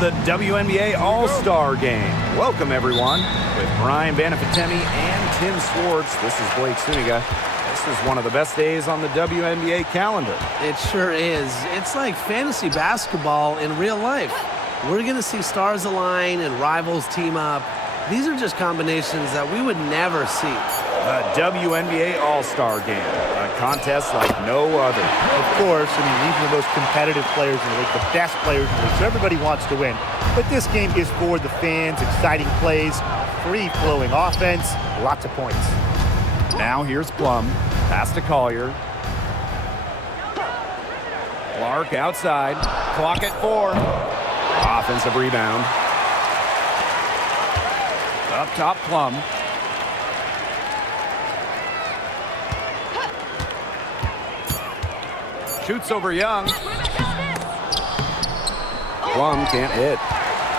the WNBA All-Star Game. Welcome, everyone. With Brian Banafatemi and Tim Swartz, this is Blake Suniga. This is one of the best days on the WNBA calendar. It sure is. It's like fantasy basketball in real life. We're going to see stars align and rivals team up. These are just combinations that we would never see. The WNBA All-Star Game, a contest like no other. Of course, I mean, these are the most competitive players in the league, the best players in the league, so everybody wants to win. But this game is for the fans, exciting plays, free-flowing offense, lots of points. Now here's Plum, pass to Collier. Clark outside, clock at 4. Offensive rebound. Up top, Plum. Shoots over Young. Plum can't hit.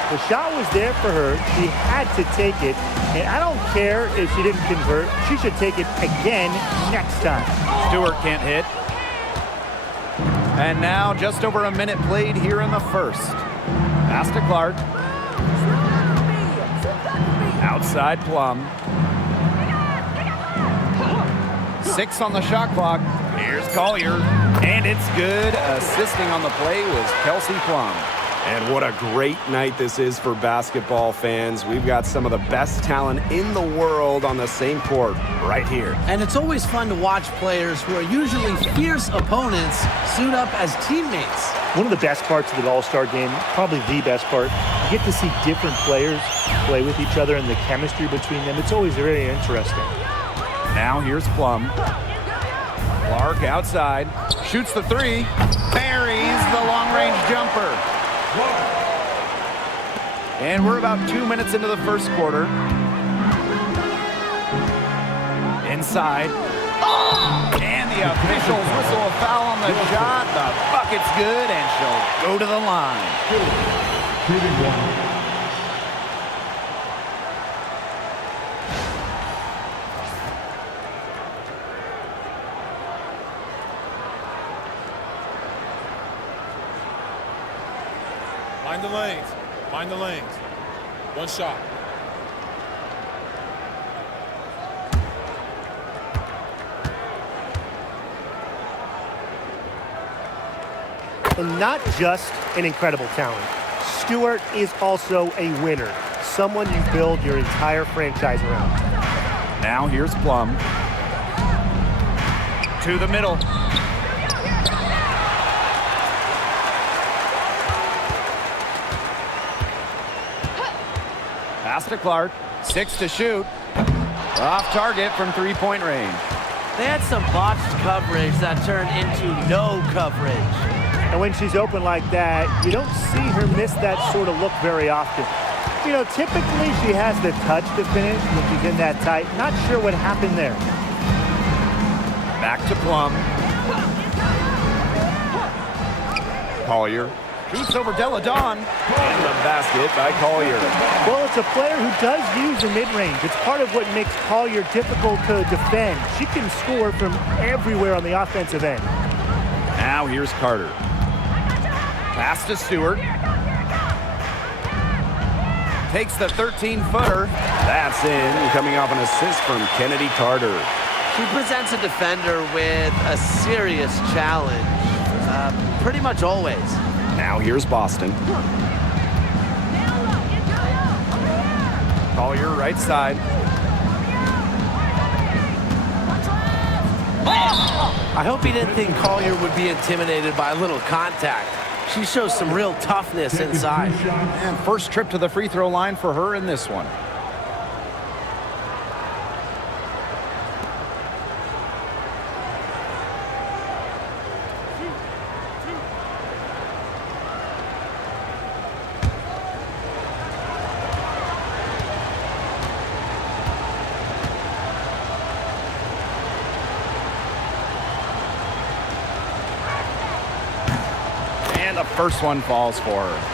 The shot was there for her. She had to take it. And I don't care if she didn't convert. She should take it again next time. Stewart can't hit. And now just over a minute played here in the first. Pass to Clark. Outside Plum. 6 on the shot clock. Here's Collier. And it's good. Assisting on the play was Kelsey Plum. And what a great night this is for basketball fans. We've got some of the best talent in the world on the same court right here. And it's always fun to watch players who are usually fierce opponents suit up as teammates. One of the best parts of the All-Star Game, probably the best part, you get to see different players play with each other and the chemistry between them. It's always very interesting. Now here's Plum. Clark outside, shoots the 3, buries the long-range jumper. And we're about 2 minutes into the first quarter. Inside. And the officials whistle a foul on the shot. The bucket's good, and she'll go to the line. Mind the lanes. Mind the lanes. One shot. And not just an incredible talent. Stewart is also a winner. Someone you build your entire franchise around. Now here's Plum. To the middle. Pass to Clark. 6 to shoot. Off target from 3-point range. They had some botched coverage that turned into no coverage. And when she's open like that, you don't see her miss that sort of look very often. You know, typically she has the touch to finish when she's in that tight. Not sure what happened there. Back to Plum. Collier shoots over Deladon. And the basket by Collier. Well, it's a player who does use the mid-range. It's part of what makes Collier difficult to defend. She can score from everywhere on the offensive end. Now here's Carter. Pass to Stewart. Takes the 13-footer. That's in, coming off an assist from Kennedy Carter. She presents a defender with a serious challenge, pretty much always. Now here's Boston. Collier right side. I hope he didn't think Collier would be intimidated by a little contact. She shows some real toughness inside. And first trip to the free throw line for her in this one. And the first one falls for her.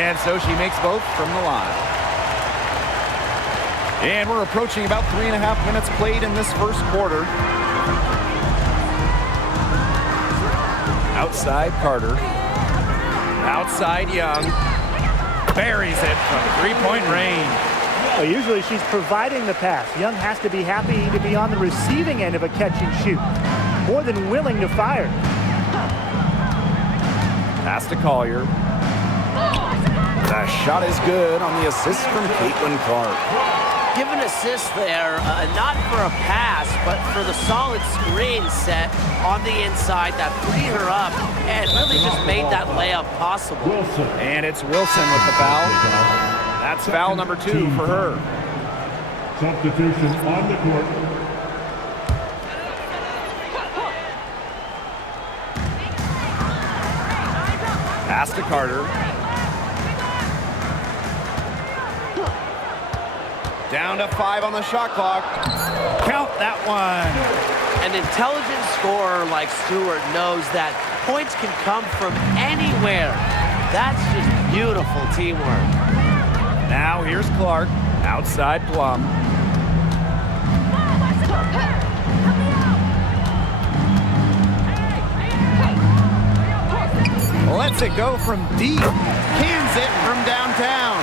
And so she makes both from the line. And we're approaching about 3.5 minutes played in this first quarter. Outside Carter. Outside Young. Buries it from three-point range. Well, usually she's providing the pass. Young has to be happy to be on the receiving end of a catch and shoot. More than willing to fire. Pass to Collier. The shot is good on the assist from Caitlin Clark. Give an assist there, not for a pass, but for the solid screen set on the inside that freed her up and really just made that layup possible. And it's Wilson with the foul. That's foul number 2 for her. Substitution on the court. Pass to Carter. Down to 5 on the shot clock. Count that one. An intelligent scorer like Stewart knows that points can come from anywhere. That's just beautiful teamwork. Now here's Clark. Outside Plum. Lets it go from deep. Cans it from downtown.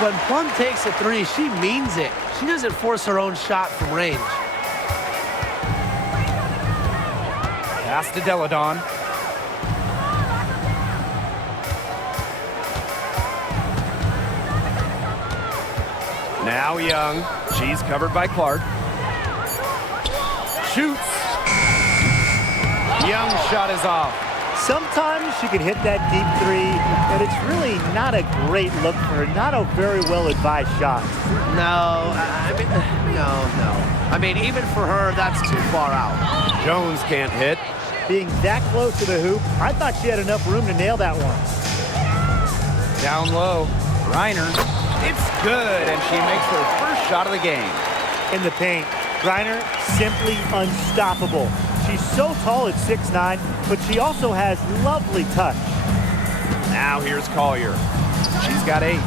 When Plum takes a 3, she means it. She doesn't force her own shot from range. Pass to Deladon. Now Young. She's covered by Clark. Shoots. Young's shot is off. Sometimes she can hit that deep 3, and it's really not a great look for her. Not a very well-advised shot. No, I mean, even for her, that's too far out. Jones can't hit. Being that close to the hoop, I thought she had enough room to nail that one. Down low. Reiner. It's good, and she makes her first shot of the game. In the paint, Reiner simply unstoppable. She's so tall at 6'9", but she also has lovely touch. Now here's Collier. She's got 8.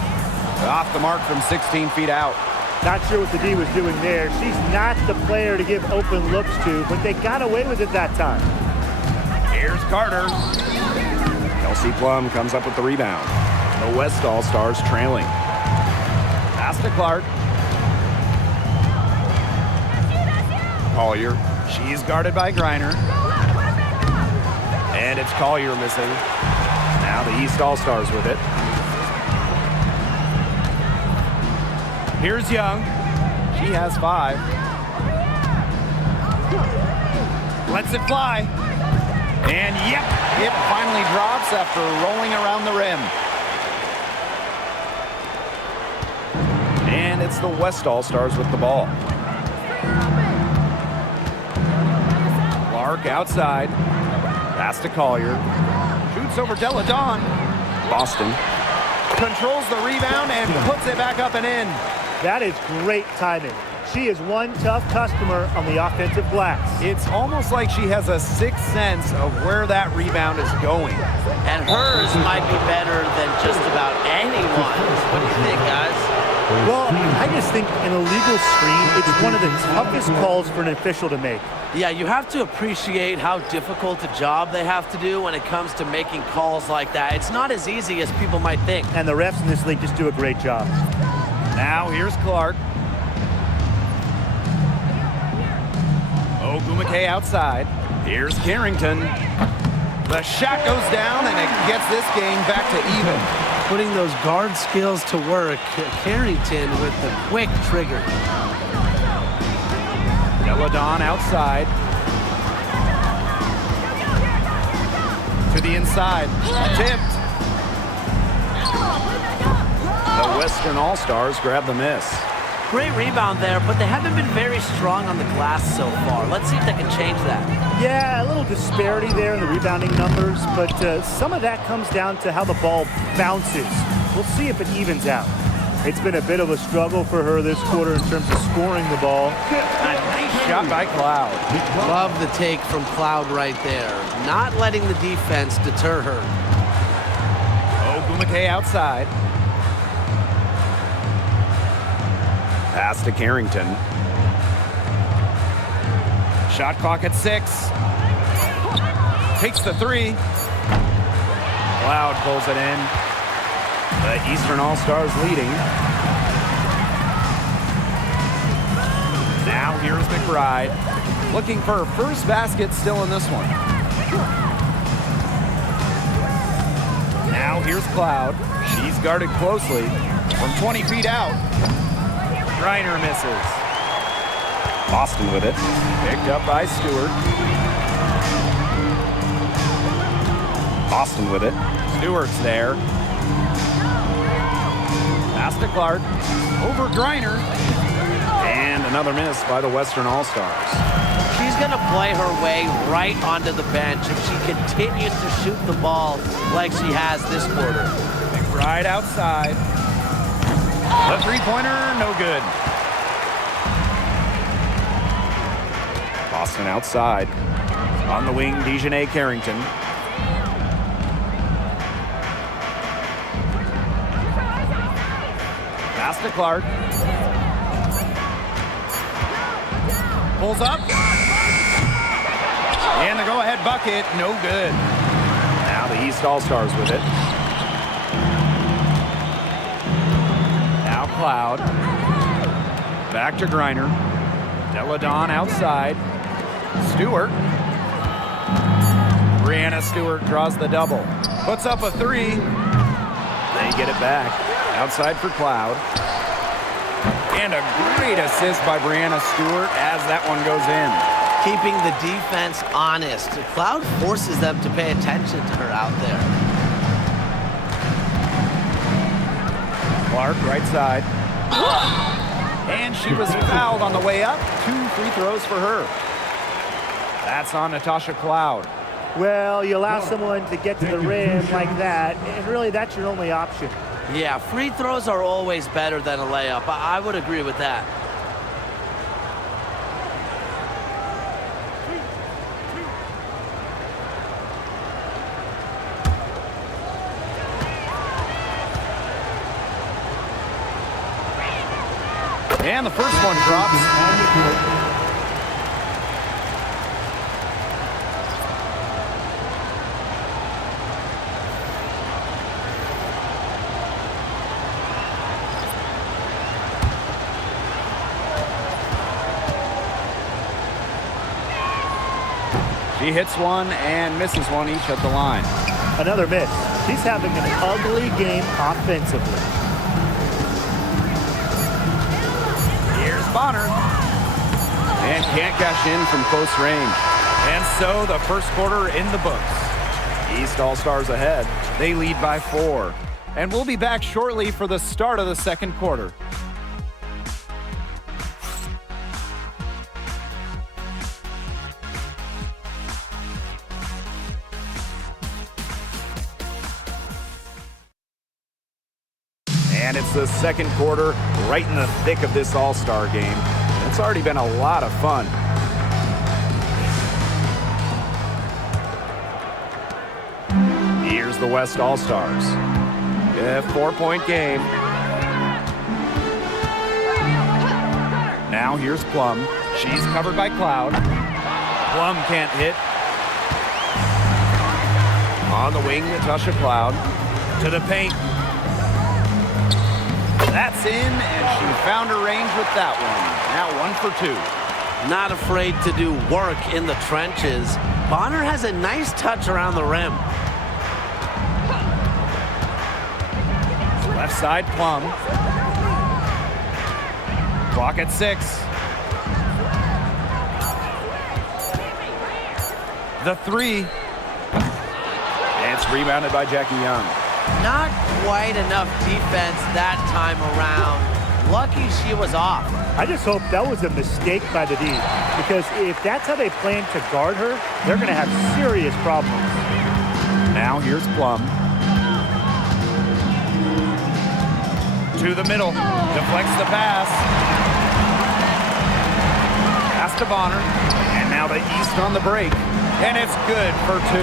Off the mark from 16 feet out. Not sure what the D was doing there. She's not the player to give open looks to, but they got away with it that time. Here's Carter. Kelsey Plum comes up with the rebound. The West All-Stars trailing. Pass to Clark. Collier. She's guarded by Griner. And it's Collier missing. Now the East All-Stars with it. Here's Young. She has 5. Lets it fly. And yep, it finally drops after rolling around the rim. And it's the West All-Stars with the ball. Clark outside. Pass to Collier. Shoots over Deladon. Boston controls the rebound and puts it back up and in. That is great timing. She is one tough customer on the offensive glass. It's almost like she has a sixth sense of where that rebound is going. And hers might be better than just about anyone's. What do you think, guys? Well, I just think an illegal screen, it's one of the toughest calls for an official to make. Yeah, you have to appreciate how difficult a job they have to do when it comes to making calls like that. It's not as easy as people might think. And the refs in this league just do a great job. Now here's Clark. Ogumake outside. Here's Carrington. The shot goes down and it gets this game back to even. Putting those guard skills to work. Carrington with the quick trigger. Deladon outside. To the inside. Tipped. The Western All-Stars grab the miss. Great rebound there, but they haven't been very strong on the glass so far. Let's see if they can change that. Yeah, a little disparity there in the rebounding numbers, but some of that comes down to how the ball bounces. We'll see if it evens out. It's been a bit of a struggle for her this quarter in terms of scoring the ball. A nice shot by Cloud. Love the take from Cloud right there. Not letting the defense deter her. Ogumake outside. Pass to Carrington. Shot clock at 6. Takes the 3. Cloud pulls it in. The Eastern All-Stars leading. Now here's McBride. Looking for her first basket still in this one. Now here's Cloud. She's guarded closely from 20 feet out. Griner misses. Boston with it. Picked up by Stewart. Boston with it. Stewart's there. Pass to Clark. Over Griner. And another miss by the Western All-Stars. She's going to play her way right onto the bench if she continues to shoot the ball like she has this quarter. McBride outside. The three-pointer, no good. Boston outside. On the wing, Dejanay Carrington. Pass to Clark. Pulls up. And the go-ahead bucket, no good. Now the East All-Stars with it. Now Cloud. Back to Griner. Deladon outside. Stewart. Brianna Stewart draws the double. Puts up a 3. They get it back. Outside for Cloud. And a great assist by Brianna Stewart as that one goes in. Keeping the defense honest. Cloud forces them to pay attention to her out there. Clark, right side. And she was fouled on the way up. 2 free throws for her. That's on Natasha Cloud. Well, you allow someone to get to the rim like that, and really that's your only option. Yeah, free throws are always better than a layup. I would agree with that. And the first one drops. She hits one and misses one each at the line. Another miss. She's having an ugly game offensively. Here's Bonner. And can't cash in from close range. And so the first quarter in the books. East All-Stars ahead. They lead by 4. And we'll be back shortly for the start of the second quarter. And it's the second quarter, right in the thick of this All-Star game. It's already been a lot of fun. Here's the West All-Stars. A 4-point game. Now here's Plum. She's covered by Cloud. Plum can't hit. On the wing, Natasha Cloud. To the paint. That's in, and she found her range with that one. Now 1 for 2. Not afraid to do work in the trenches. Bonner has a nice touch around the rim. Left side, Plum. Clock at 6. The 3. And it's rebounded by Jackie Young. Not quite enough defense that time around. Lucky she was off. I just hope that was a mistake by the D, because if that's how they plan to guard her, they're going to have serious problems. Now here's Plum. To the middle. Deflects the pass. Pass to Bonner. And now the East on the break. and it's good for 2.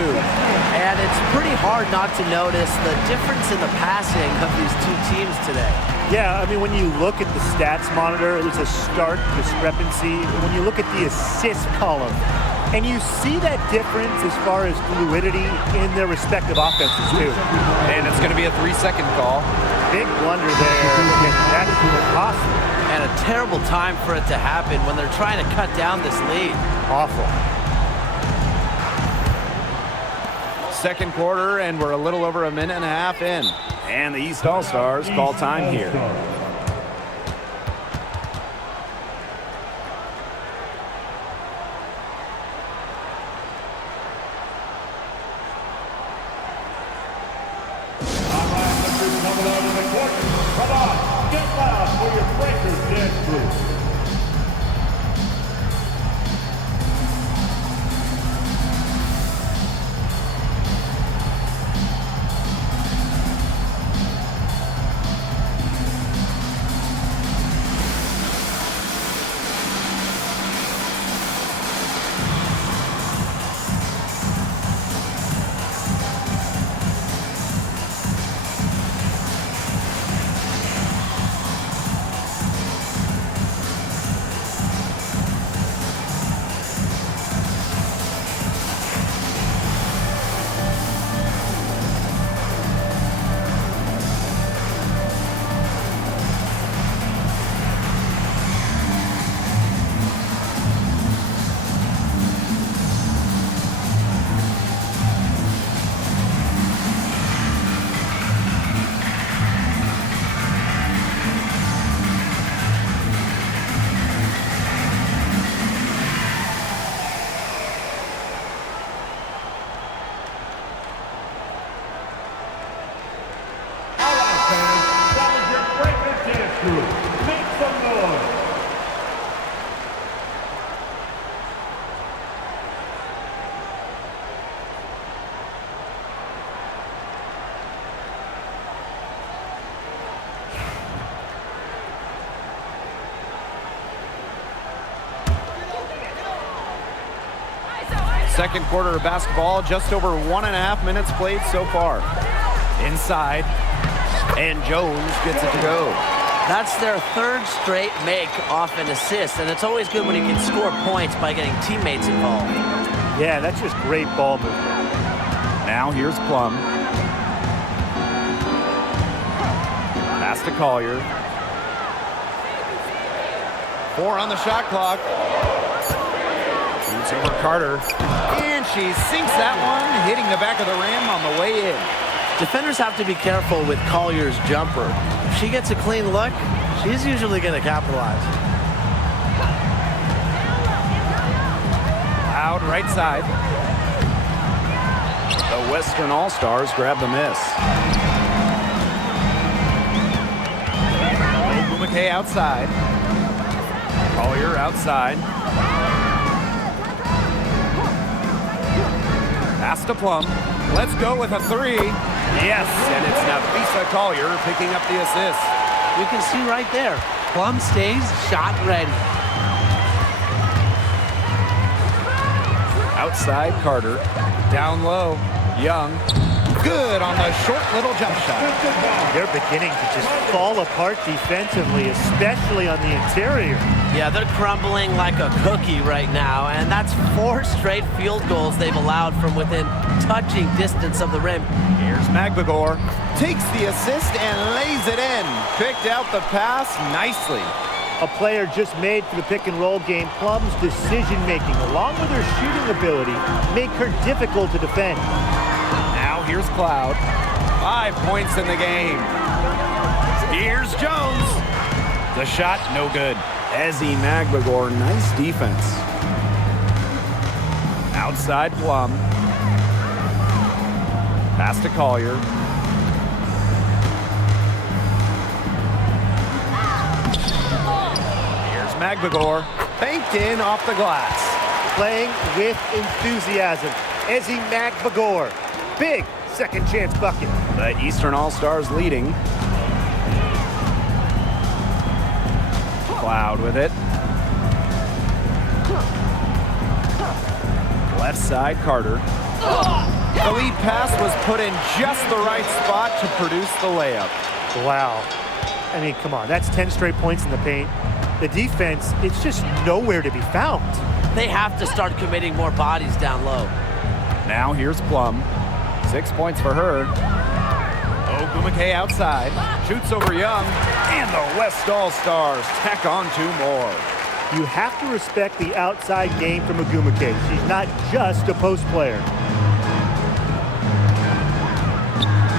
And it's pretty hard not to notice the difference in the passing of these two teams today. Yeah, I mean, when you look at the stats monitor, there's a stark discrepancy. When you look at the assist column, and you see that difference as far as fluidity in their respective offenses, too. And it's going to be a 3-second call. Big blunder there, and that's costly. And a terrible time for it to happen when they're trying to cut down this lead. Awful. Second quarter, and we're a little over a minute and a half in. And the East All-Stars call time here. Second quarter of basketball, just over 1.5 minutes played so far. Inside, and Jones gets it to go. That's their third straight make off an assist, and it's always good when you can score points by getting teammates involved. Yeah, that's just great ball movement. Now here's Plum. Pass to Collier. 4 on the shot clock. Shoots over Carter. And she sinks that one, hitting the back of the rim on the way in. Defenders have to be careful with Collier's jumper. If she gets a clean look, she's usually going to capitalize. Out right side. The Western All-Stars grab the miss. McKay outside. Collier outside. Pass to Plum. Let's go with a 3. Yes, and it's Nafisa Collier picking up the assist. You can see right there, Plum stays shot ready. Outside Carter. Down low. Young. Good on the short little jump shot. They're beginning to just fall apart defensively, especially on the interior. Yeah, they're crumbling like a cookie right now, and that's 4 straight field goals they've allowed from within touching distance of the rim. Here's Magbagor. Takes the assist and lays it in. Picked out the pass nicely. A player just made for the pick-and-roll game. Plum's decision-making, along with her shooting ability, make her difficult to defend. Now here's Cloud. 5 points in the game. Here's Jones. The shot, no good. Ezzy Magbagor, nice defense. Outside Plum. Pass to Collier. Here's Magbagor. Banked in off the glass. Playing with enthusiasm. Ezzy Magbagor. Big second chance bucket. The Eastern All-Stars leading. Cloud with it. Left side, Carter. The lead pass was put in just the right spot to produce the layup. Wow. I mean, come on. That's 10 straight points in the paint. The defense, it's just nowhere to be found. They have to start committing more bodies down low. Now here's Plum. 6 points for her. Ogumake outside. Shoots over Young. And the West All-Stars tack on 2 more. You have to respect the outside game from Ogumake. She's not just a post player.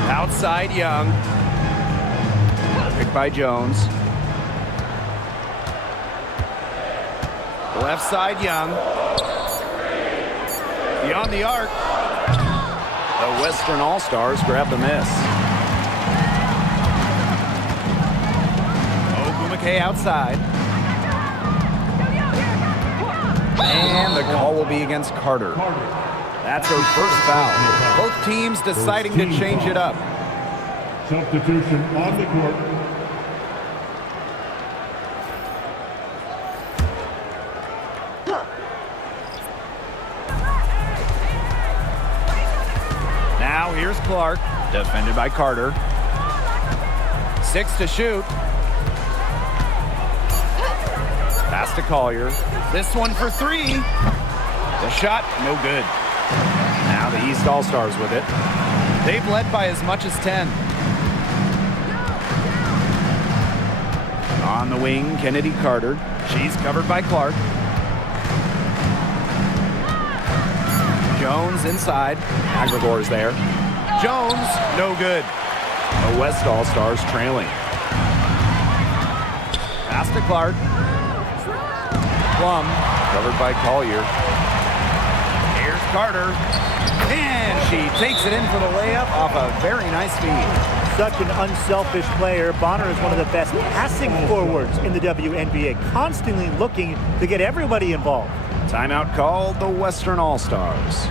Outside Young. Picked by Jones. Left side Young. Beyond the arc. The Western All-Stars grab the miss. Ogumake outside. And the call will be against Carter. That's her first foul. Both teams deciding to change it up. Substitution on the court. Now here's Clark, defended by Carter. 6 to shoot. Pass to Collier. This one for 3. The shot, no good. Now the East All-Stars with it. They've led by as much as 10. On the wing, Kennedy Carter. She's covered by Clark. Jones inside. Agregor's there. Jones, no good. The West All-Stars trailing. Pass to Clark. Plum, covered by Collier. Here's Carter. And she takes it in for the layup off a very nice feed. Such an unselfish player. Bonner is one of the best passing forwards in the WNBA, constantly looking to get everybody involved. Timeout called the Western All-Stars.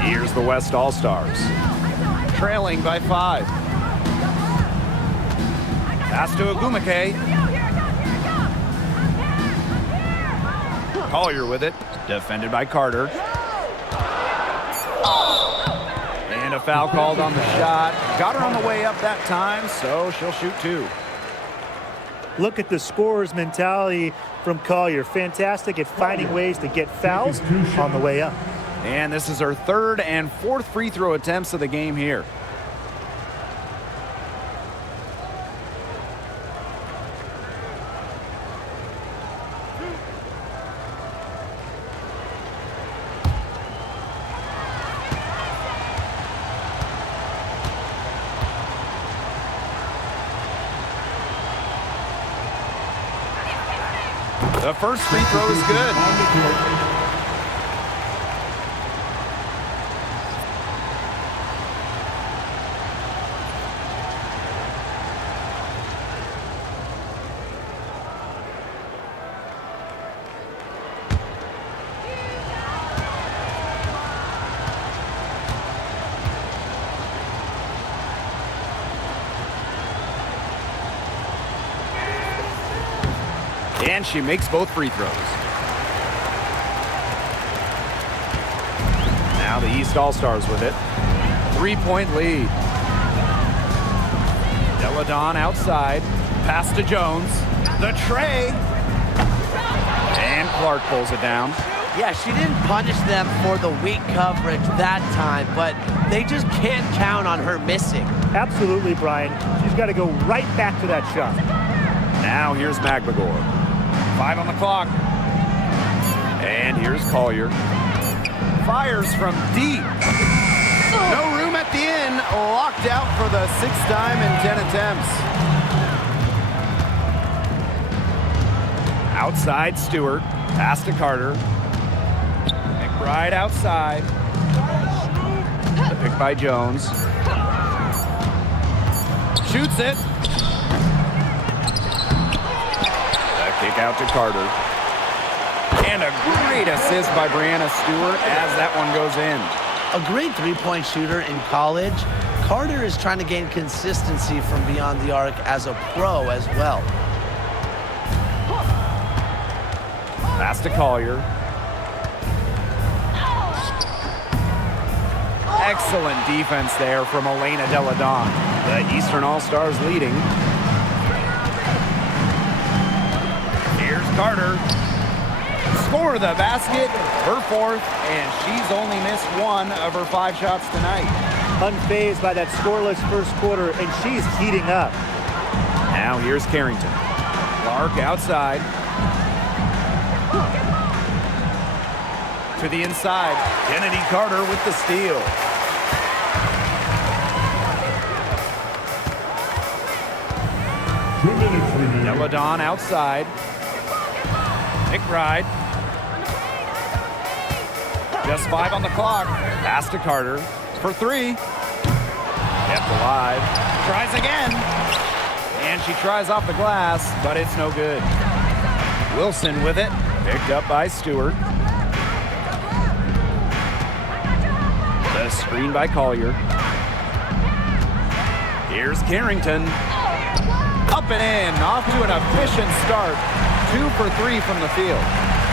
Here's the West All-Stars, trailing by 5. Pass to Ogumake. Collier with it, defended by Carter. And a foul called on the shot. Got her on the way up that time, so she'll shoot 2. Look at the scorer's mentality from Collier. Fantastic at finding ways to get fouls on the way up. And this is her 3rd and 4th free throw attempts of the game here. The first free throw is good. And she makes both free throws. Now the East All-Stars with it. 3-point lead. Deladon outside. Pass to Jones. The tray. And Clark pulls it down. Yeah, she didn't punish them for the weak coverage that time, but they just can't count on her missing. Absolutely, Brian. She's got to go right back to that shot. Now here's Magbagor. 5 on the clock. And here's Collier. Fires from deep. No room at the end. Locked out for the 6th time in 10 attempts. Outside Stewart. Pass to Carter. McBride outside. The pick by Jones. Shoots it. A kick out to Carter. And a great assist by Brianna Stewart as that one goes in. A great three-point shooter in college. Carter is trying to gain consistency from beyond the arc as a pro as well. Pass to Collier. Excellent defense there from Elena Deladon. The Eastern All-Stars leading. Here's Carter. Score the basket, her 4th, and she's only missed 1 of her 5 shots tonight. Unfazed by that scoreless first quarter, and she's heating up. Now here's Carrington. Clark outside. To the inside. Kennedy Carter with the steal. Deladon outside. McBride. Just 5 on the clock. Pass to Carter for 3. Kept alive. Tries again. And she tries off the glass, but it's no good. Wilson with it. Picked up by Stewart. The screen by Collier. Here's Carrington. Up and in. Off to an efficient start. 2 for 3 from the field.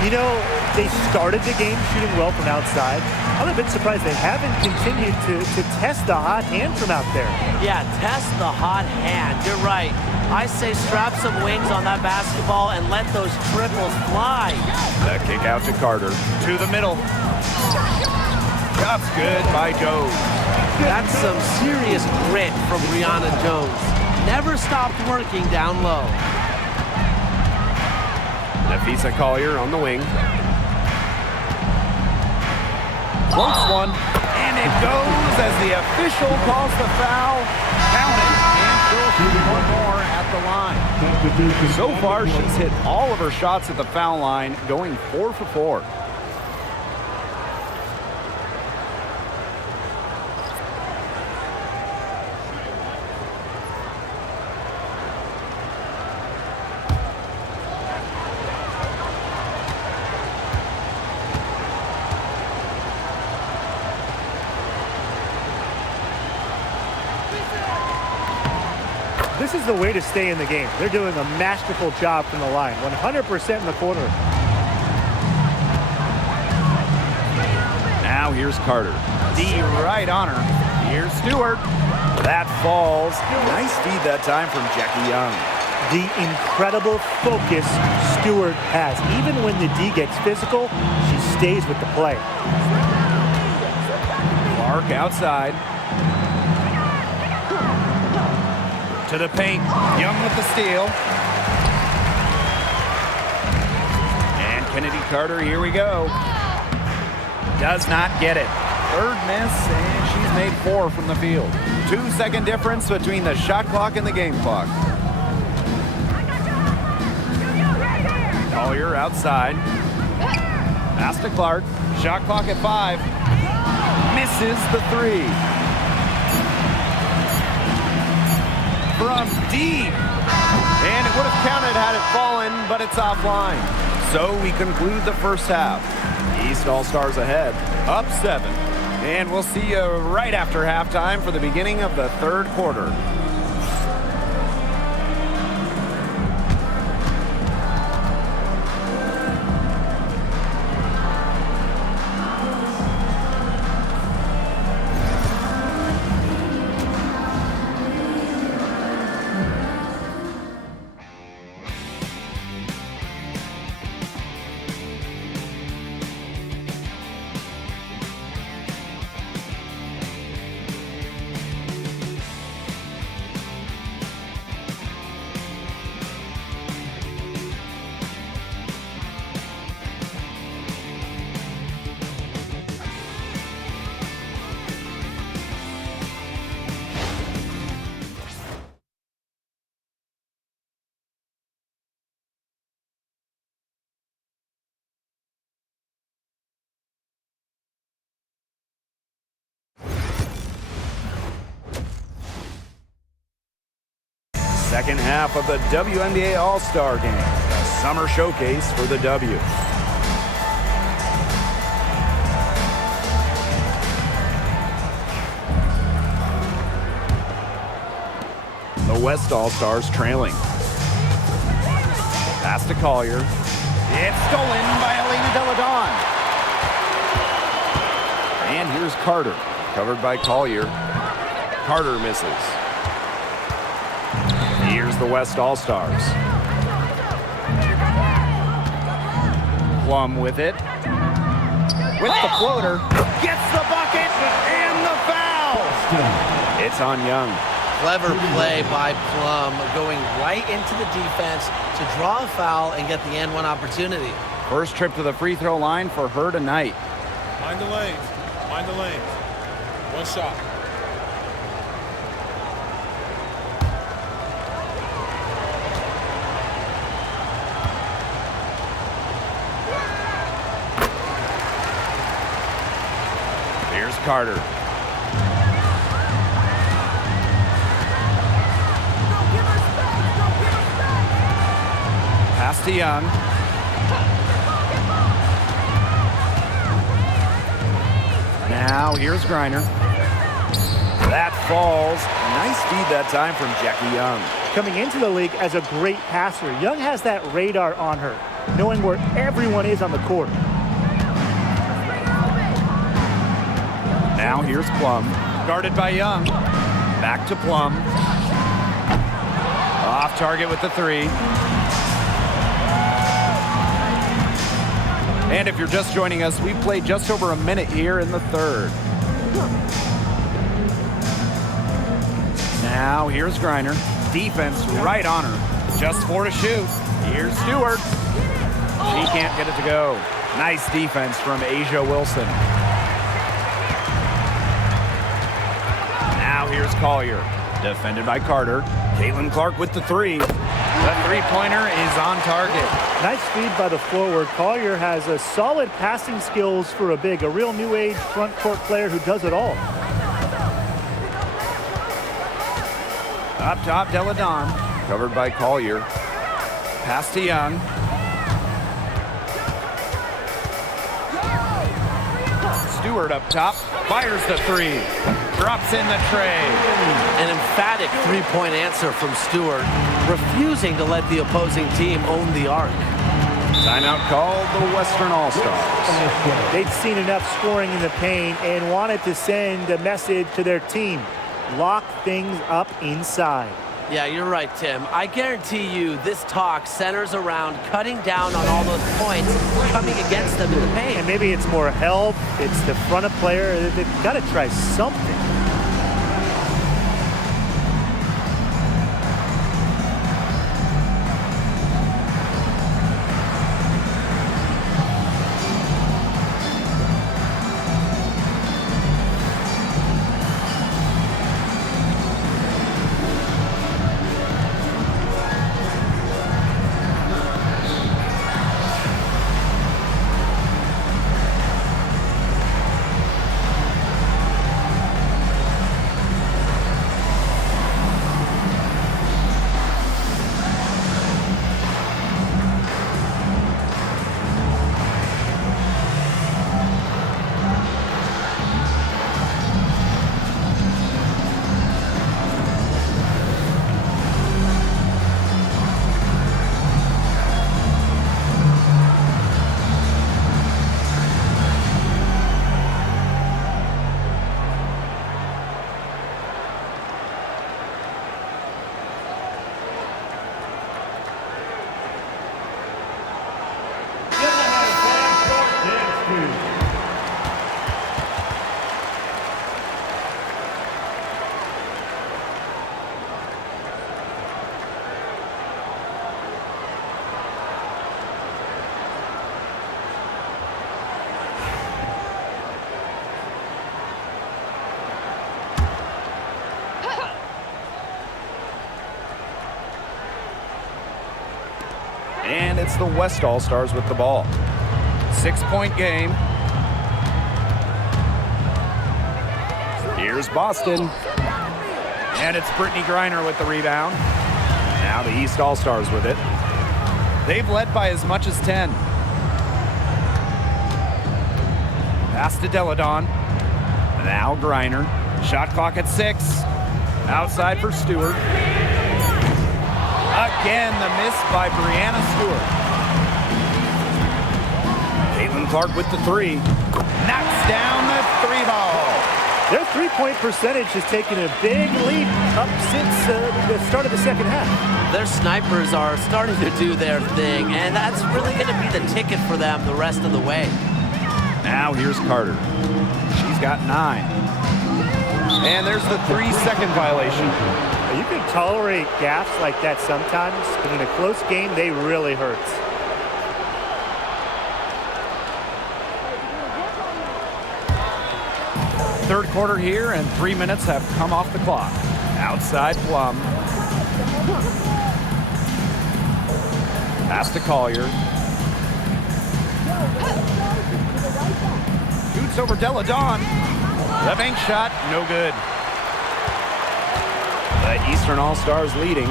You know, they started the game shooting well from outside. I'm a bit surprised they haven't continued to test the hot hand from out there. Yeah, test the hot hand. You're right. I say strap some wings on that basketball and let those triples fly. The kick out to Carter. To the middle. Shot's good by Jones. That's some serious grit from Brianna Jones. Never stopped working down low. Nafisa Collier on the wing. Floats one, and it goes as the official calls the foul. Count it, and she'll shoot 1 more at the line. So far, she's hit all of her shots at the foul line, going 4 for 4. This is the way to stay in the game. They're doing a masterful job from the line. 100% in the corner. Now here's Carter. D right on her. Here's Stewart. That falls. Nice feed that time from Jackie Young. The incredible focus Stewart has. Even when the D gets physical, she stays with the play. Clark outside. To the paint. Young with the steal. And Kennedy Carter, here we go. Does not get it. 3rd miss, and she's made 4 from the field. 2-second difference between the shot clock and the game clock. Collier outside. Pass to Clark. Shot clock at 5. Misses the 3. From deep. And it would have counted had it fallen, but it's offline. So we conclude the first half. East All-Stars ahead, up 7. And we'll see you right after halftime for the beginning of the 3rd quarter. Second half of the WNBA All-Star Game, a summer showcase for the W. The West All-Stars trailing. Pass to Collier. It's stolen by Elena Deladon. And here's Carter, covered by Collier. Carter misses. Here's the West All-Stars. Plum with it. With the floater. Gets the bucket and the foul. It's on Young. Clever play by Plum, going right into the defense to draw a foul and get the and-one opportunity. First trip to the free throw line for her tonight. Mind the lanes. Mind the lanes. One shot. Here's Carter. Pass to Young. Now here's Griner. That falls. Nice feed that time from Jackie Young. Coming into the league as a great passer, Young has that radar on her, knowing where everyone is on the court. Now here's Plum. Guarded by Young. Back to Plum. Off target with the three. And if you're just joining us, we've played just over a minute here in the third. Now here's Griner. Defense right on her. Just 4 to shoot. Here's Stewart. She can't get it to go. Nice defense from Asia Wilson. Now here's Collier. Defended by Carter. Caitlin Clark with the three. The three-pointer is on target. Nice feed by the forward. Collier has a solid passing skills for a big, a real new age front court player who does it all. Up top, Deladon. Covered by Collier. Pass to Young. Stewart up top. Fires the three. Drops in the tray. An emphatic three-point answer from Stewart, refusing to let the opposing team own the arc. Timeout called the Western All-Stars. They'd seen enough scoring in the paint and wanted to send a message to their team. Lock things up inside. Yeah, you're right, Tim. I guarantee you this talk centers around cutting down on all those points coming against them in the paint. And maybe it's more help. It's the front of player. They've got to try something. And it's the West All-Stars with the ball. 6-point game. Here's Boston. And it's Brittany Griner with the rebound. Now the East All-Stars with it. They've led by as much as 10. Pass to Deladon. Now Griner. Shot clock at 6. Outside for Stewart. Again, the miss by Brianna Stewart. Caitlin Clark with the 3. Knocks down the 3 ball. Their three-point percentage has taken a big leap up since the start of the second half. Their snipers are starting to do their thing, and that's really going to be the ticket for them the rest of the way. Now here's Carter. She's got 9. And there's the 3-second violation. You can tolerate gaffes like that sometimes, but in a close game, they really hurt. Third quarter here, and 3 minutes have come off the clock. Outside Plum. Pass to Collier. Shoots over Deladon. The bank shot, no good. The Eastern All-Stars leading.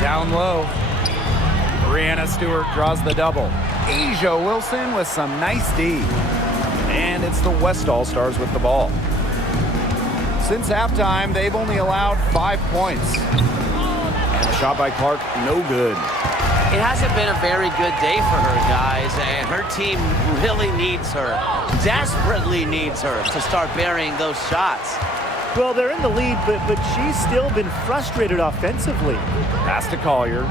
Down low. Brianna Stewart draws the double. Asia Wilson with some nice D. And it's the West All-Stars with the ball. Since halftime, they've only allowed 5 points. And the shot by Clark, no good. It hasn't been a very good day for her, guys, and her team really needs her, desperately needs her to start burying those shots. Well, they're in the lead, but she's still been frustrated offensively. Pass to Collier.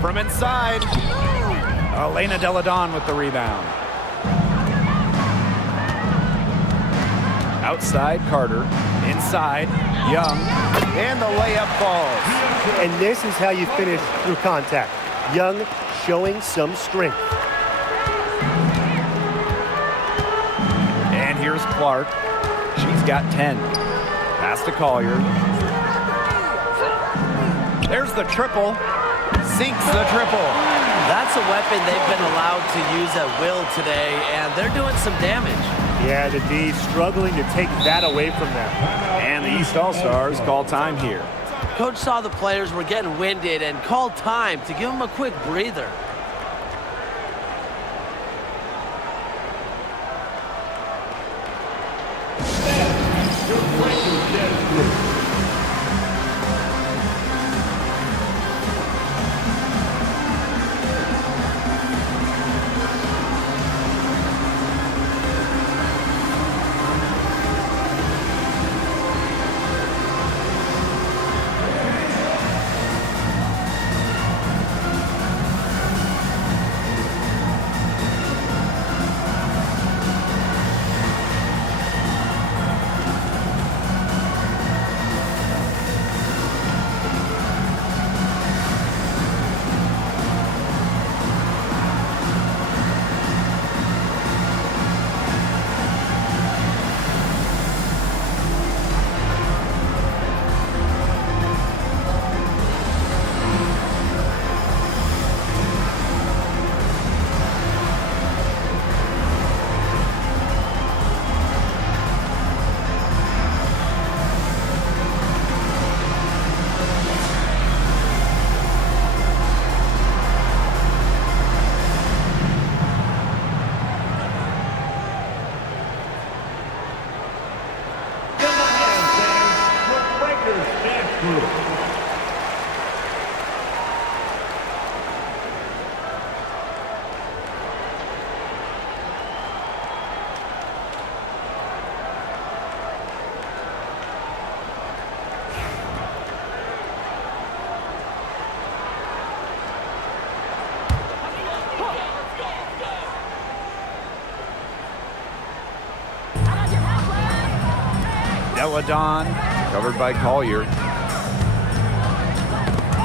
From inside, Elena Deladon with the rebound. Outside, Carter. Inside, Young. And the layup falls. And this is how you finish through contact. Young showing some strength. And here's Clark. She's got 10. Pass to Collier. There's the triple. Sinks the triple. That's a weapon they've been allowed to use at will today, and they're doing some damage. Yeah, the D struggling to take that away from them. And the East All-Stars call time here. Coach saw the players were getting winded and called time to give them a quick breather. Deladon, covered by Collier.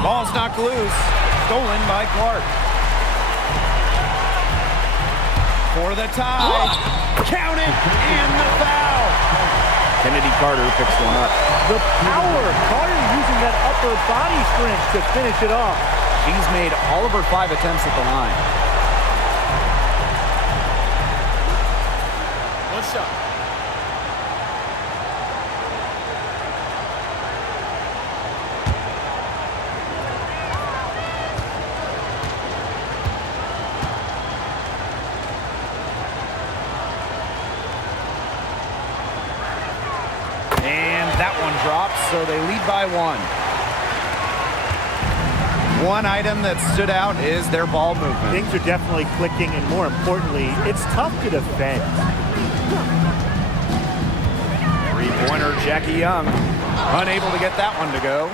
Ball's knocked loose, stolen by Clark. For the tie, count it, and the foul. Kennedy Carter picks one up. The power, Carter using that upper body strength to finish it off. She's made all of her 5 attempts at the line. One shot. That one drops, so they lead by 1. One item that stood out is their ball movement. Things are definitely clicking, and more importantly, it's tough to defend. Three-pointer, Jackie Young, unable to get that one to go.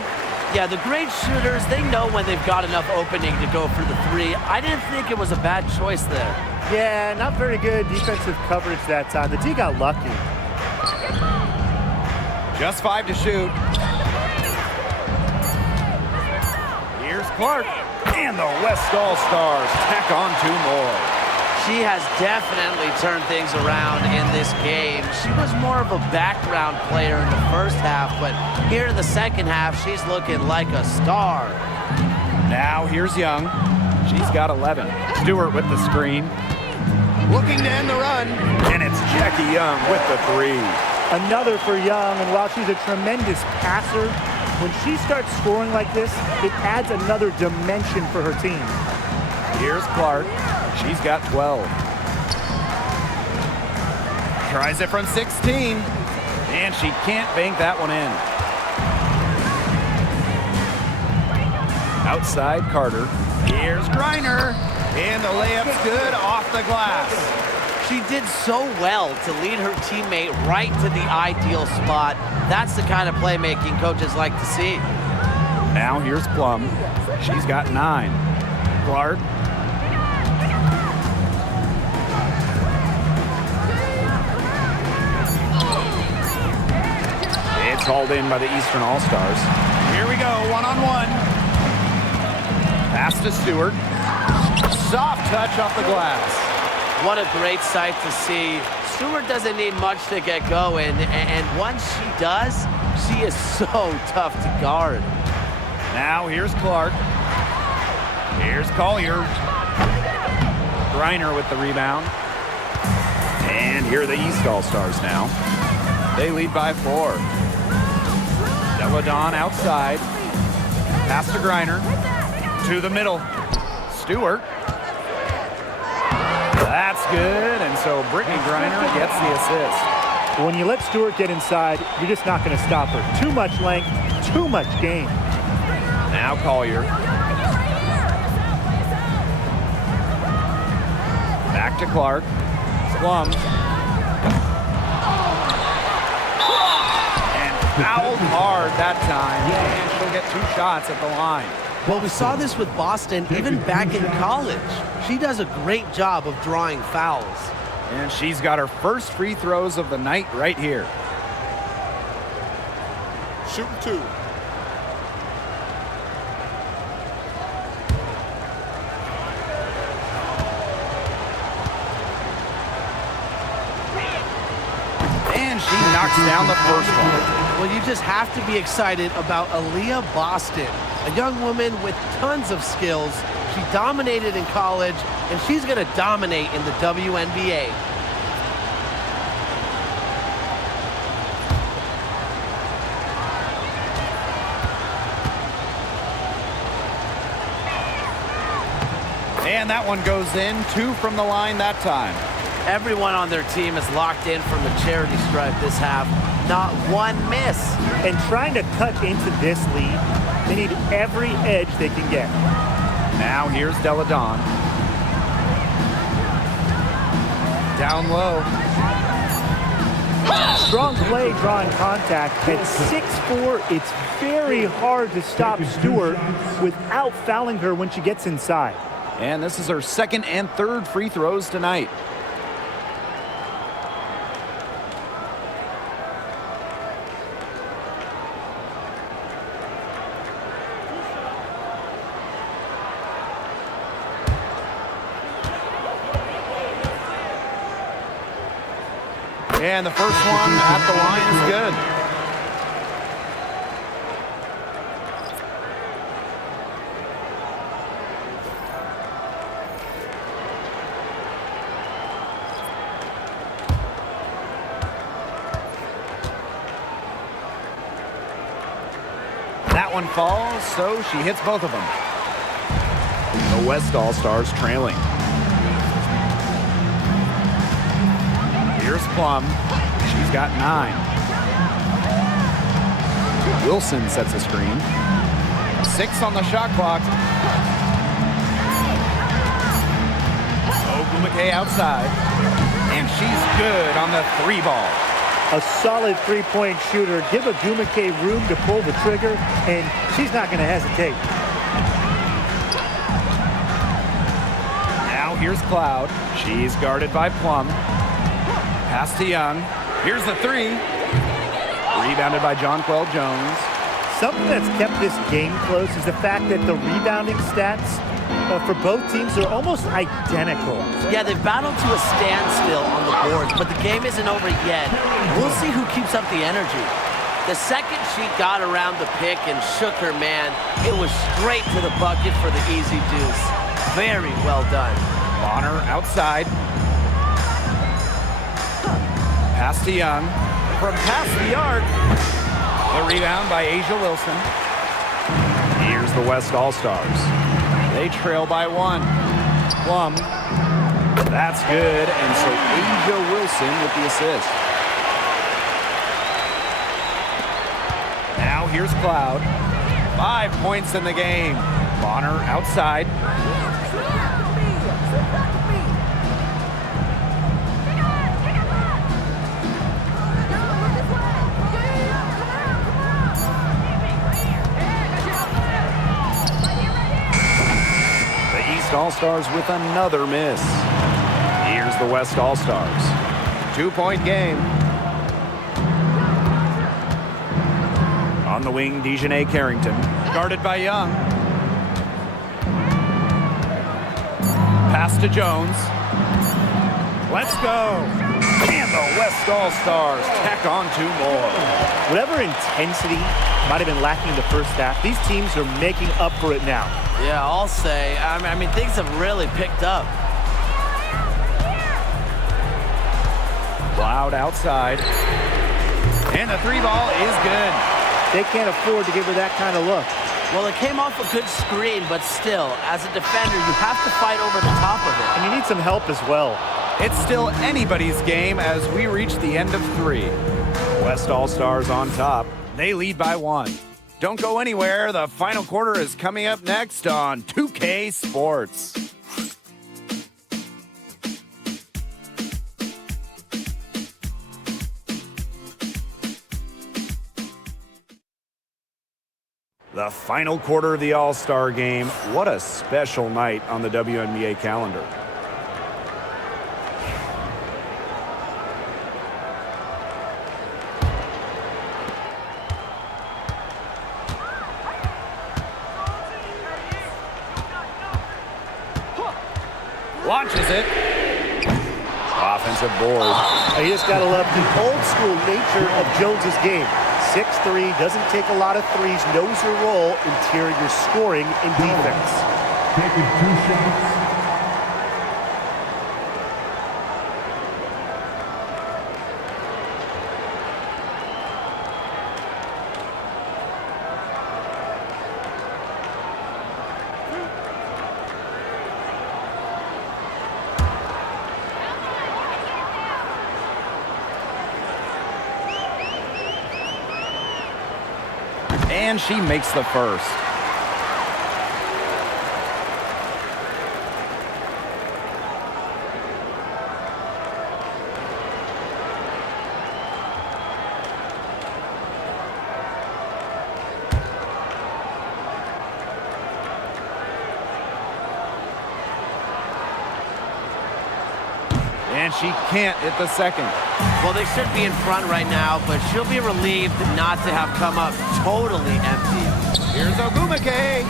Yeah, the great shooters, they know when they've got enough opening to go for the 3. I didn't think it was a bad choice there. Yeah, not very good defensive coverage that time. The D got lucky. Just 5 to shoot. Here's Clark. And the West All-Stars tack on 2 more. She has definitely turned things around in this game. She was more of a background player in the first half, but here in the second half, she's looking like a star. Now here's Young. She's got 11. Stewart with the screen. Looking to end the run. And it's Jackie Young with the 3. Another for Young, and while she's a tremendous passer, when she starts scoring like this, it adds another dimension for her team. Here's Clark. She's got 12. Tries it from 16. And she can't bank that one in. Outside Carter. Here's Griner. And the layup's good off the glass. She did so well to lead her teammate right to the ideal spot. That's the kind of playmaking coaches like to see. Now here's Plum. She's got 9. Clark. It's hauled in by the Eastern All-Stars. Here we go, 1-on-1. Pass to Stewart. Soft touch off the glass. What a great sight to see. Stewart doesn't need much to get going, and once she does, she is so tough to guard. Now here's Clark. Here's Collier. Griner with the rebound. And here are the East All-Stars now. They lead by 4. Deladon outside. Pass to Griner. To the middle. Stewart. That's good, and so Brittany Griner gets the assist. When you let Stewart get inside, you're just not going to stop her. Too much length, too much game. Now Collier. Back to Clark. Plum. And fouled hard that time. And she'll get 2 shots at the line. Well, we saw this with Boston even back in college. She does a great job of drawing fouls. And she's got her first free throws of the night right here. Shooting 2. And she knocks down the first one. Well, you just have to be excited about Aaliyah Boston, a young woman with tons of skills. She dominated in college, and she's going to dominate in the WNBA. And that one goes in. 2 from the line that time. Everyone on their team is locked in from the charity stripe this half. Not one miss. And trying to cut into this lead, they need every edge they can get. Now here's Deladon. Down low. Strong play drawing contact. At 6'4", it's very hard to stop Stewart without fouling her when she gets inside. And this is her 2nd and 3rd free throws tonight. And the first one at the line is good. That one falls, so she hits both of them. The West All-Stars trailing. Here's Plum. She's got 9. Wilson sets a screen. 6 on the shot clock. Ogumake outside. And she's good on the 3 ball. A solid three-point shooter. Give Ogumake room to pull the trigger, and she's not going to hesitate. Now here's Cloud. She's guarded by Plum. Pass to Young. Here's the 3. Rebounded by Jonquel Jones. Something that's kept this game close is the fact that the rebounding stats for both teams are almost identical. Yeah, they've battled to a standstill on the boards, but the game isn't over yet. We'll see who keeps up the energy. The second she got around the pick and shook her man, it was straight to the bucket for the easy deuce. Very well done. Bonner outside. Pass to Young. From past the arc. The rebound by Asia Wilson. Here's the West All-Stars. They trail by 1. Plum. That's good. And so Asia Wilson with the assist. Now here's Cloud. 5 points in the game. Bonner outside. All-Stars with another miss. Here's the West All-Stars. 2-point game. On the wing, Dejanay Carrington. Guarded by Young. Pass to Jones. Let's go. And the West All-Stars tack on 2 more. Whatever intensity might have been lacking in the first half, these teams are making up for it now. Yeah, I'll say. I mean, things have really picked up. Cloud outside. And the 3 ball is good. They can't afford to give her that kind of look. Well, it came off a good screen, but still, as a defender, you have to fight over the top of it. And you need some help as well. It's still anybody's game as we reach the end of 3. West All-Stars on top. They lead by 1. Don't go anywhere. The final quarter is coming up next on 2K Sports. The final quarter of the All-Star game. What a special night on the WNBA calendar. Launches it. Offensive board. You just got to love the old school nature of Jones's game. 6'3", doesn't take a lot of threes, knows her role, interior scoring and defense. Taking 2 shots. And she makes the first. And she can't hit the second. Well, they should be in front right now, but she'll be relieved not to have come up totally empty. Here's Ogumake.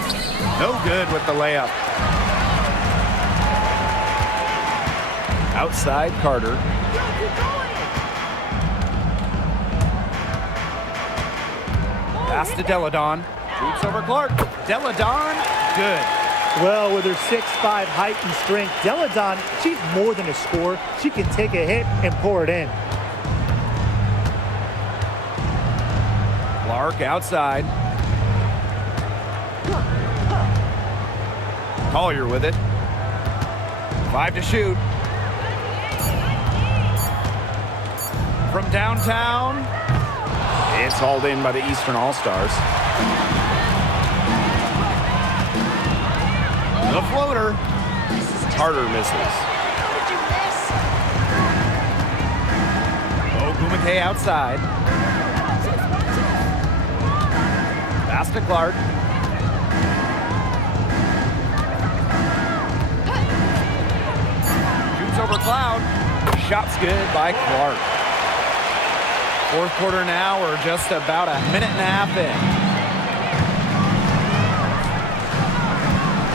No good with the layup. Outside Carter. Pass to Deladon. Shoots over Clark. Deladon, good. Well, with her 6'5" height and strength, Deladon, she's more than a scorer. She can take a hit and pour it in. Clark outside. Collier with it. 5 to shoot. From downtown, It's hauled in by the Eastern All-Stars. The floater. Carter misses. Ogumake outside. Pass to Clark. Shoots over Cloud. Shot's good by Clark. Fourth quarter now, we're just about a minute and a half in.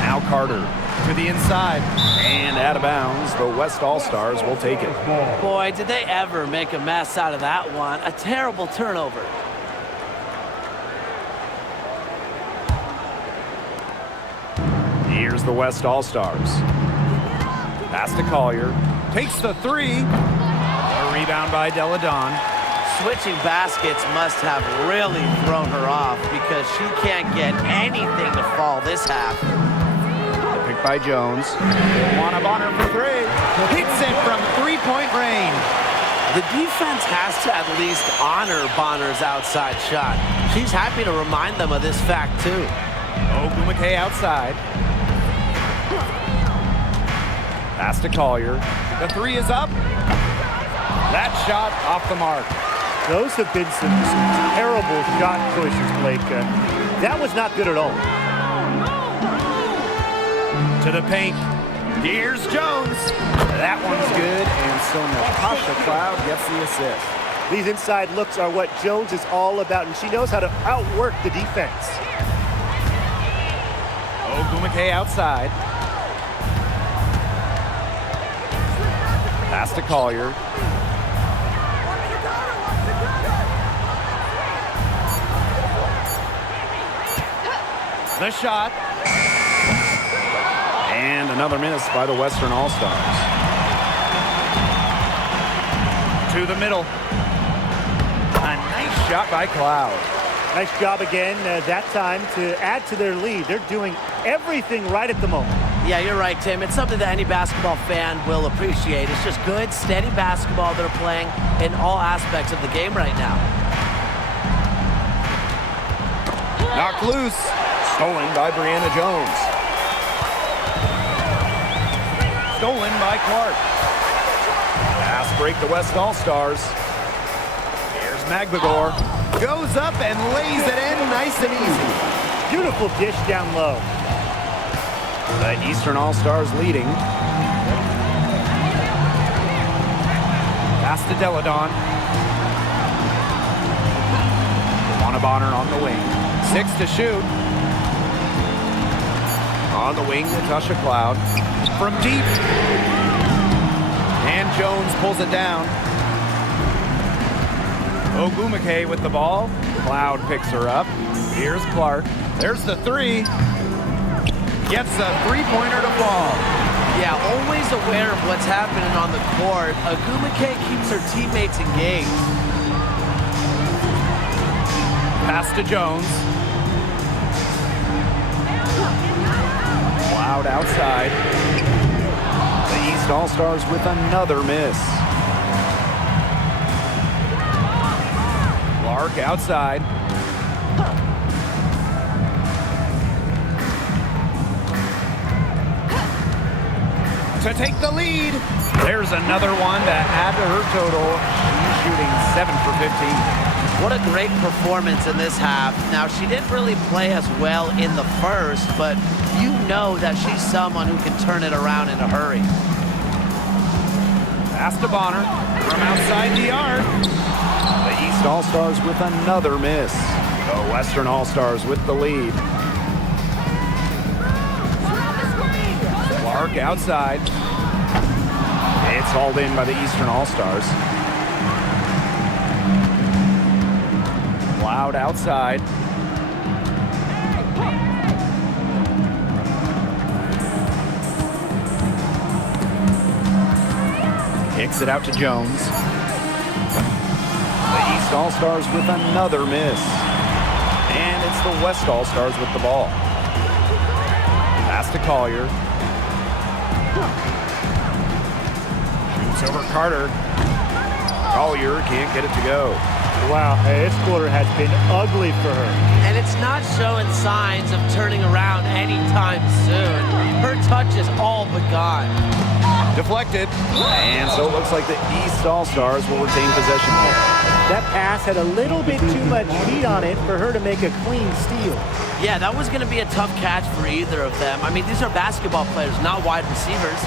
Now Carter to the inside and out of bounds. The West All-Stars will take it. Boy, did they ever make a mess out of that one. A terrible turnover. Here's the West All-Stars. Pass to Collier. Takes the three. A rebound by Deladon. Switching baskets must have really thrown her off because she can't get anything to fall this half. Picked by Jones. Juana Bonner for three. Hits it from three-point range. The defense has to at least honor Bonner's outside shot. She's happy to remind them of this fact, too. Ogumake outside. Pass to Collier. The three is up. That shot off the mark. Those have been some terrible shot choices, Blake. That was not good at all. To the paint. Here's Jones. That one's good, and so Natasha Cloud gets the assist. These inside looks are what Jones is all about, and she knows how to outwork the defense. Ogumake outside. Pass to Collier. The shot. And another miss by the Western All-Stars. To the middle. A nice shot by Cloud. Nice job again that time to add to their lead. They're doing everything right at the moment. Yeah, you're right, Tim. It's something that any basketball fan will appreciate. It's just good, steady basketball they're playing in all aspects of the game right now. Knocked loose. Stolen by Brianna Jones. Stolen by Clark. Pass break the West All-Stars. Here's Magbagor. Goes up and lays it in nice and easy. Beautiful dish down low. The Eastern All-Stars leading. Pass to Deladon. Juana Bonner on the wing. 6 to shoot. On the wing, Natasha Cloud. From deep. And Jones pulls it down. Ogumake with the ball. Cloud picks her up. Here's Clark. There's the three. Gets a three-pointer to fall. Yeah, always aware of what's happening on the court. Ogumake keeps her teammates engaged. Pass to Jones. Cloud outside. The East All-Stars with another miss. Clark outside. To take the lead. There's another one to add to her total. She's shooting 7 for 15. What a great performance in this half. Now, she didn't really play as well in the first, but you know that she's someone who can turn it around in a hurry. Pass to Bonner from outside the arc. The East All-Stars with another miss. The Western All-Stars with the lead. Clark outside. It's hauled in by the Eastern All-Stars. Cloud outside. Kicks it out to Jones. The East All-Stars with another miss. And it's the West All-Stars with the ball. Pass to Collier. Shoots over Carter. Collier can't get it to go. Wow, hey, this quarter has been ugly for her. And it's not showing signs of turning around anytime soon. Her touch is all but gone. Deflected. And so it looks like the East All-Stars will retain possession here. That pass had a little bit too much heat on it for her to make a clean steal. Yeah, that was going to be a tough catch for either of them. I mean, these are basketball players, not wide receivers.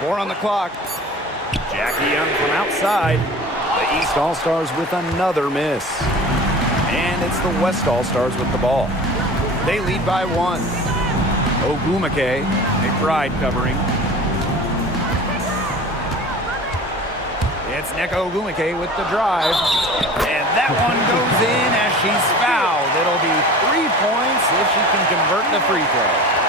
Four on the clock. Jackie Young from outside. The East All-Stars with another miss. And it's the West All-Stars with the ball. They lead by 1. Ogumake, McBride covering. It's Nneka Ogumake with the drive. And that one goes in as she's fouled. It'll be 3 points if she can convert the free throw.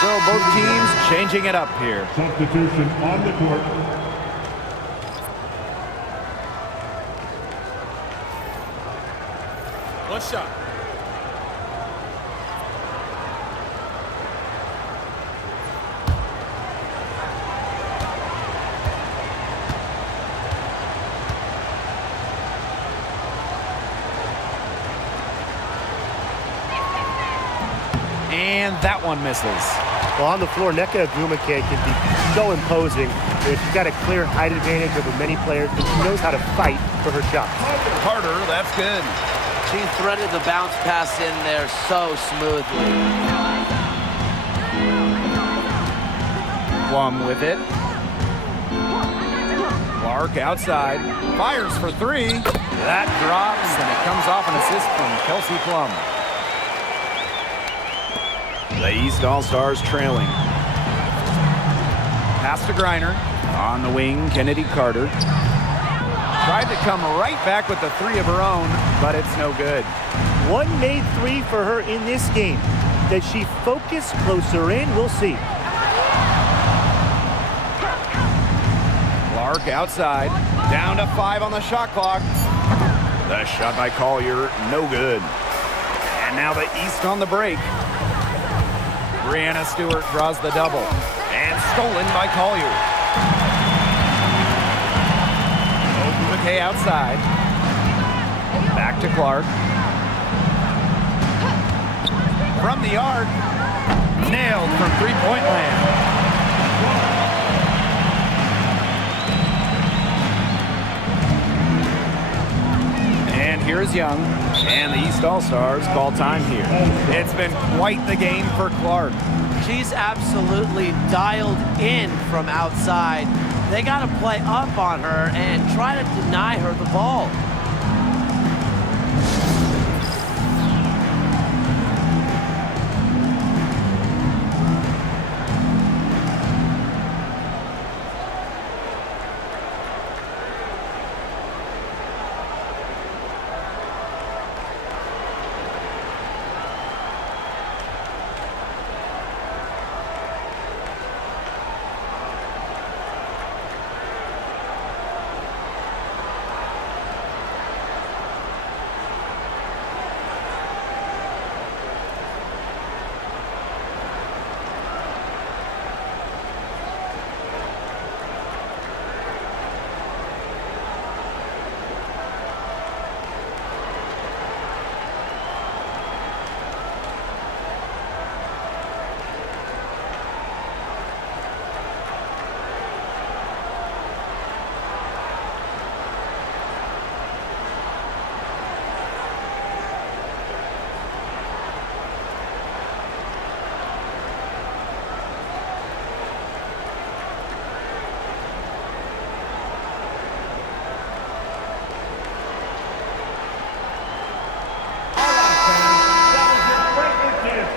So both teams changing it up here. Substitution on the court. One shot. And that one misses. Well, on the floor, Nneka Ogumake can be so imposing. She's got a clear height advantage over many players, but she knows how to fight for her shots. Carter, that's good. She threaded the bounce pass in there so smoothly. Plum with it. Clark outside. Fires for 3. That drops, and it comes off an assist from Kelsey Plum. The East All-Stars trailing. Pass to Griner. On the wing, Kennedy Carter. Tried to come right back with the 3 of her own, but it's no good. One made 3 for her in this game. Does she focus closer in? We'll see. Clark outside. Down to 5 on the shot clock. The shot by Collier, no good. And now the East on the break. Brianna Stewart draws the double. And stolen by Collier. Ogumake outside. Back to Clark. From the arc. Nailed from three-point land. And here's Young. And the East All-Stars call time here. It's been quite the game for Clark. She's absolutely dialed in from outside. They got to play up on her and try to deny her the ball.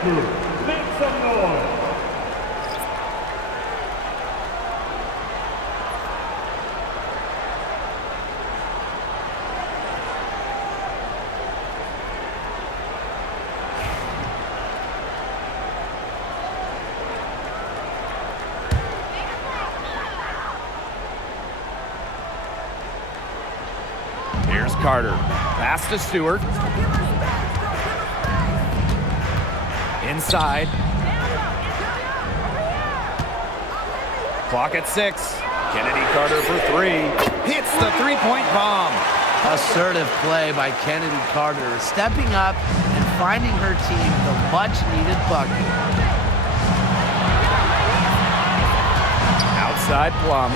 Make some noise. Here's Here's Carter. Pass to Stewart. Inside. Clock at 6. Kennedy Carter for 3. Hits the three-point bomb. Assertive play by Kennedy Carter, stepping up and finding her team the much-needed bucket. Outside Plum.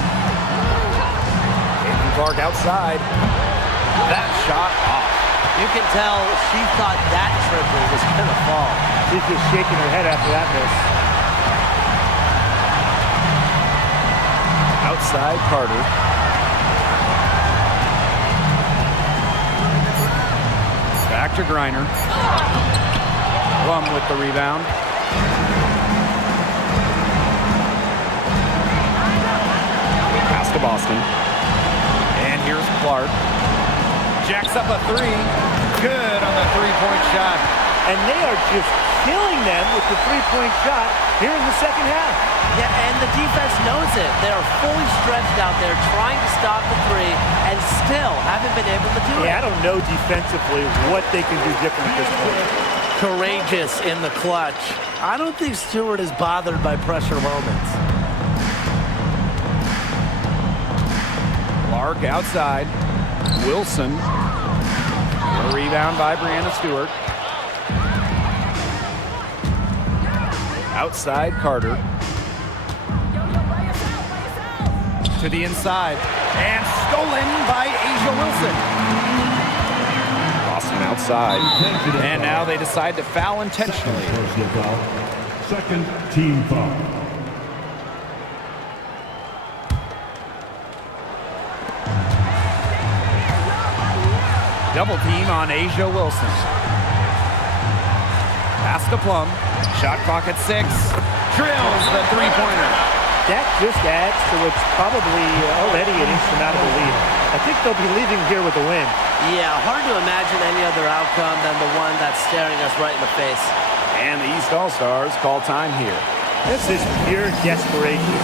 Caitlin Clark outside. That shot off. You can tell she thought that triple was going to fall. She's just shaking her head after that miss. Outside Carter. Back to Griner. Plum with the rebound. Pass to Boston. And here's Clark. Jacks up a 3. Good on the three-point shot. And they are just killing them with the three-point shot here in the second half. Yeah, and the defense knows it. They are fully stretched out there trying to stop the 3 and still haven't been able to do it. Yeah, I don't know defensively what they can do different at this point. Courageous in the clutch. I don't think Stewart is bothered by pressure moments. Clark outside. Wilson. A rebound by Breanna Stewart. Outside Carter. To the inside. And stolen by Asia Wilson. Boston outside. And now they decide to foul intentionally. Personal foul. Second team foul. Double team on Asia Wilson. Pass to Plum. Shot clock at 6. Drills the three-pointer. That just adds to what's probably already an insurmountable lead. I think they'll be leaving here with a win. Yeah, hard to imagine any other outcome than the one that's staring us right in the face. And the East All-Stars call time here. This is pure desperation.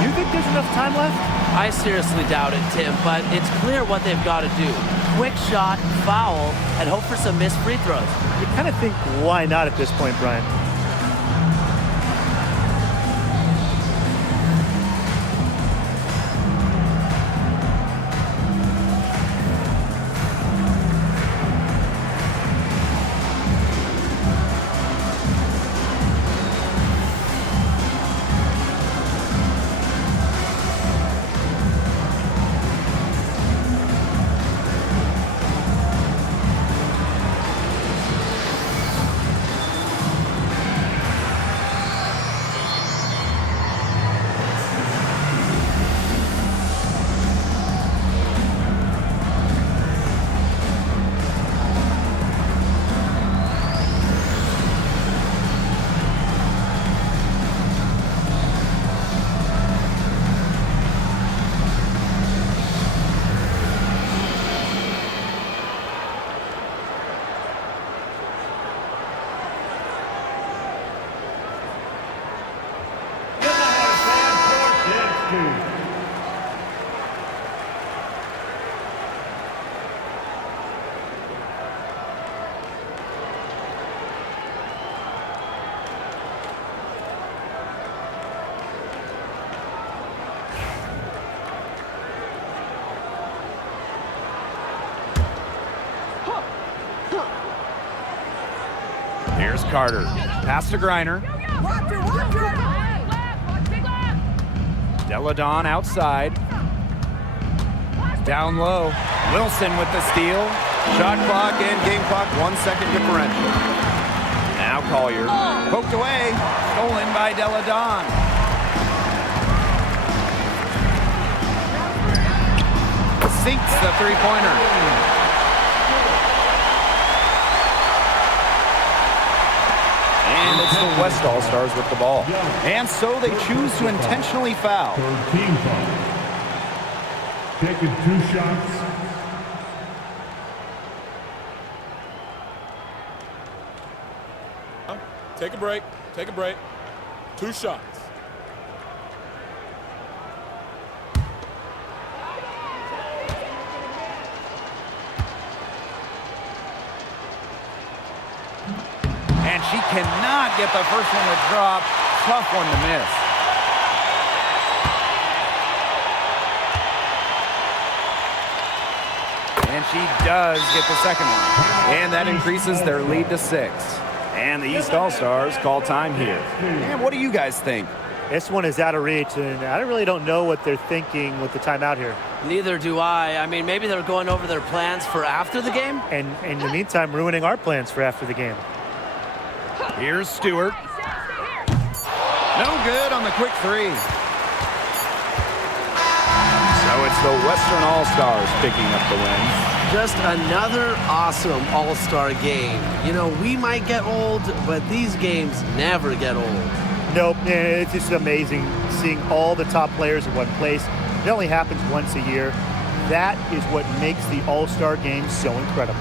You think there's enough time left? I seriously doubt it, Tim, but it's clear what they've got to do. Quick shot, foul, and hope for some missed free throws. You kind of think, why not at this point, Brian? Here's Carter. Pass to Griner. Deladon outside. Down low. Wilson with the steal. Shot clock and game clock 1 second differential. Now Collier. Poked away. Stolen by Deladon. Sinks the three-pointer. And it's the West All-Stars with the ball. And so they choose to intentionally foul. Third team foul. Taking 2 shots. Take a break. Take a break. 2 shots. And she cannot get the first one to drop. Tough one to miss. And she does get the second one. And that increases their lead to 6. And the East All-Stars call time here. And what do you guys think? This one is out of reach, and I really don't know what they're thinking with the timeout here. Neither do I. I mean, maybe they're going over their plans for after the game. And in the meantime, ruining our plans for after the game. Here's Stewart. No good on the quick 3. So it's the Western All-Stars picking up the win. Just another awesome All-Star game. You know, we might get old, but these games never get old. Nope, it's just amazing seeing all the top players in one place. It only happens once a year. That is what makes the All-Star game so incredible.